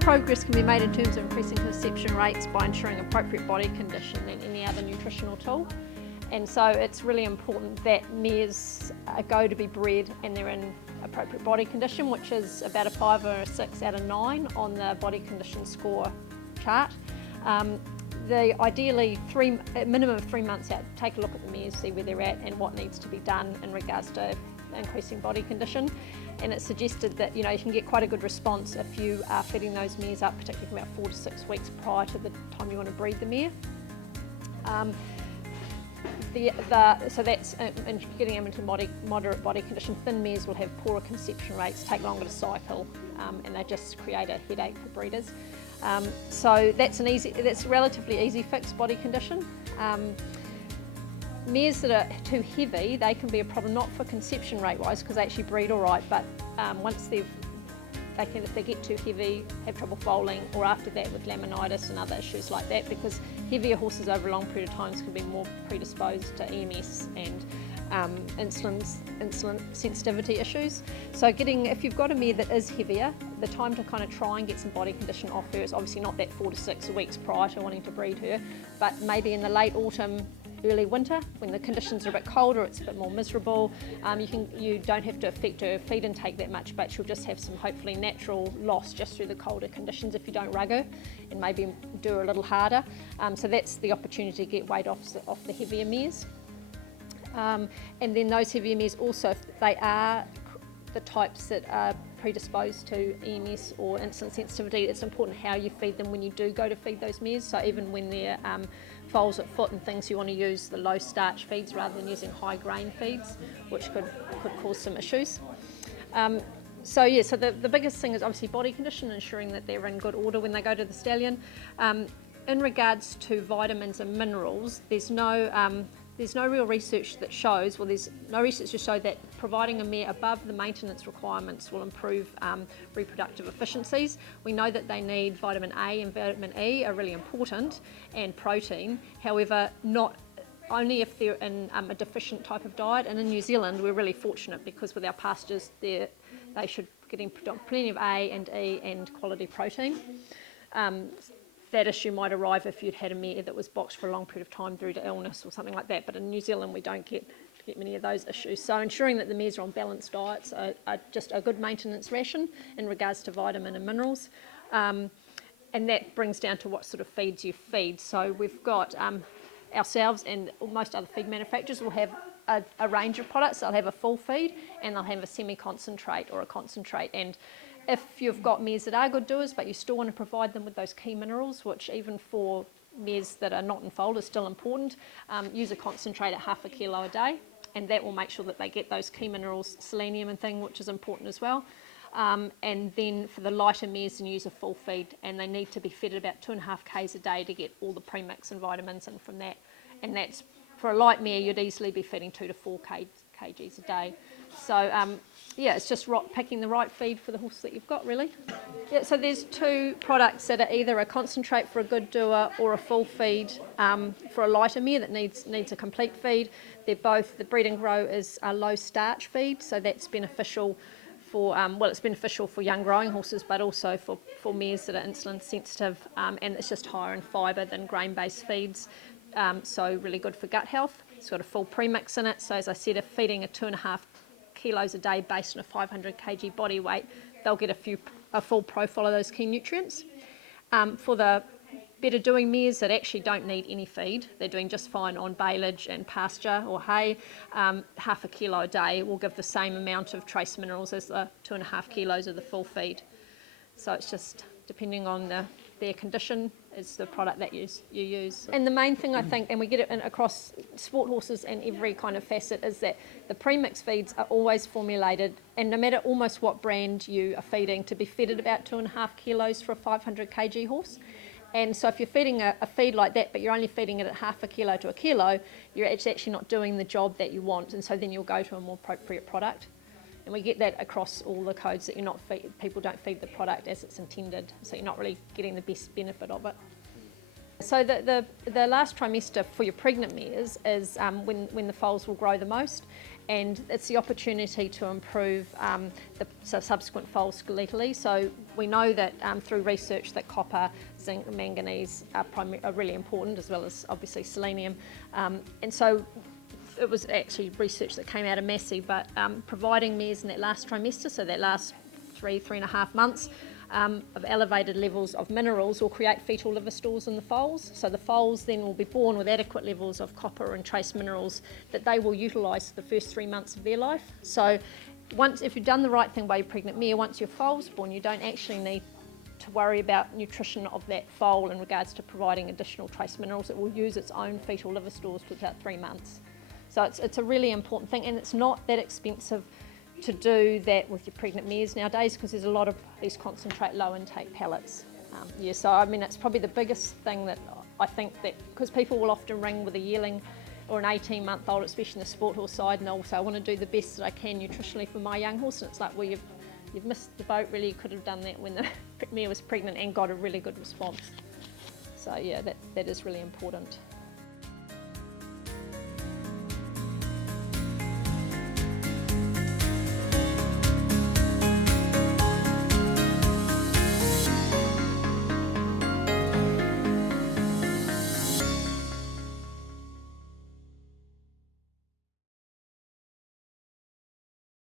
progress can be made in terms of increasing conception rates by ensuring appropriate body condition than any other nutritional tool. And so it's really important that mares go to be bred and they're in appropriate body condition, which is about a 5 or a 6 out of 9 on the body condition score chart. Ideally, a minimum of 3 months out, take a look at the mares, see where they're at and what needs to be done in regards to increasing body condition. And it's suggested that you can get quite a good response if you are feeding those mares up, particularly from about 4 to 6 weeks prior to the time you want to breed the mare. So that's in getting them into moderate body condition. Thin mares will have poorer conception rates, take longer to cycle, and they just create a headache for breeders. So that's a relatively easy fix, body condition. Mares that are too heavy, they can be a problem, not for conception rate wise, because they actually breed all right, but once if they get too heavy, have trouble foaling, or after that with laminitis and other issues like that, because heavier horses over a long period of time can be more predisposed to EMS and insulin sensitivity issues. So if you've got a mare that is heavier, the time to kind of try and get some body condition off her is obviously not that 4 to 6 weeks prior to wanting to breed her, but maybe in the late autumn, early winter, when the conditions are a bit colder, it's a bit more miserable. You don't have to affect her feed intake that much, but she'll just have some hopefully natural loss just through the colder conditions if you don't rug her and maybe do her a little harder. So that's the opportunity to get weight off the heavier mares. And then those heavier mares also, if they are the types that are predisposed to EMS or insulin sensitivity, it's important how you feed them when you do go to feed those mares. So even when they're foals at foot and things, you want to use the low starch feeds rather than using high grain feeds, which could cause some issues. So the biggest thing is obviously body condition, ensuring that they're in good order when they go to the stallion. In regards to vitamins and minerals, there's no real research that shows, there's no research to show that providing a mare above the maintenance requirements will improve reproductive efficiencies. We know that they need vitamin A and vitamin E are really important, and protein. However, not only if they're in a deficient type of diet. And in New Zealand, we're really fortunate because with our pastures, they should get plenty of A and E and quality protein. That issue might arrive if you'd had a mare that was boxed for a long period of time due to illness or something like that, but in New Zealand we don't get many of those issues. So ensuring that the mares are on balanced diets are just a good maintenance ration in regards to vitamin and minerals. And that brings down to what sort of feeds you feed. So we've got ourselves and most other feed manufacturers will have a range of products. They'll have a full feed and they'll have a semi-concentrate or a concentrate. And if you've got mares that are good doers, but you still want to provide them with those key minerals, which even for mares that are not in foal is still important, use a concentrate at 0.5 kilo a day, and that will make sure that they get those key minerals, selenium and thing, which is important as well. And then for the lighter mares, use a full feed, and they need to be fed at about 2.5 k's a day to get all the premix and vitamins in from that. And that's, for a light mare, you'd easily be feeding 2 to 4 kgs a day. So it's just picking the right feed for the horse that you've got, really. Yeah, so there's 2 products that are either a concentrate for a good doer or a full feed for a lighter mare that needs a complete feed. They're both, the Breed and Grow is a low starch feed, so that's beneficial for, it's beneficial for young growing horses, but also for mares that are insulin sensitive, and it's just higher in fibre than grain-based feeds, so really good for gut health. It's got a full premix in it, so as I said, if feeding a 2.5 kilos a day based on a 500 kg body weight, they'll get a full profile of those key nutrients. For the better doing mares that actually don't need any feed, they're doing just fine on baleage and pasture or hay, 0.5 kilo a day will give the same amount of trace minerals as the 2.5 kilos of the full feed. So it's just depending on their condition is the product that you use. And the main thing I think, and we get it across sport horses and every kind of facet, is that the premix feeds are always formulated, and no matter almost what brand you are feeding, to be fed at about 2.5 kilos for a 500 kg horse. And so if you're feeding a feed like that, but you're only feeding it at 0.5 kilo to a kilo, you're actually not doing the job that you want, and so then you'll go to a more appropriate product. And we get that across all the codes, that people don't feed the product as it's intended, so you're not really getting the best benefit of it. So the last trimester for your pregnant mares is when the foals will grow the most, and it's the opportunity to improve the subsequent foal skeletally. So we know that through research that copper, zinc, and manganese are really important, as well as obviously selenium. And so it was actually research that came out of Mare, but providing mares in that last trimester, so that last 3.5 months, of elevated levels of minerals will create fetal liver stores in the foals. So the foals then will be born with adequate levels of copper and trace minerals that they will utilise for the first 3 months of their life. So if you've done the right thing by your pregnant mare, once your foal's born, you don't actually need to worry about nutrition of that foal in regards to providing additional trace minerals. It will use its own fetal liver stores for about 3 months. So it's a really important thing, and it's not that expensive to do that with your pregnant mares nowadays, because there's a lot of these concentrate low intake pellets. So I mean, it's probably the biggest thing that I think, that because people will often ring with a yearling or an 18-month-old, especially in the sport horse side, and they'll say, I want to do the best that I can nutritionally for my young horse, and it's like, well, you've missed the boat really. You could have done that when the mare was pregnant and got a really good response. So yeah, that is really important.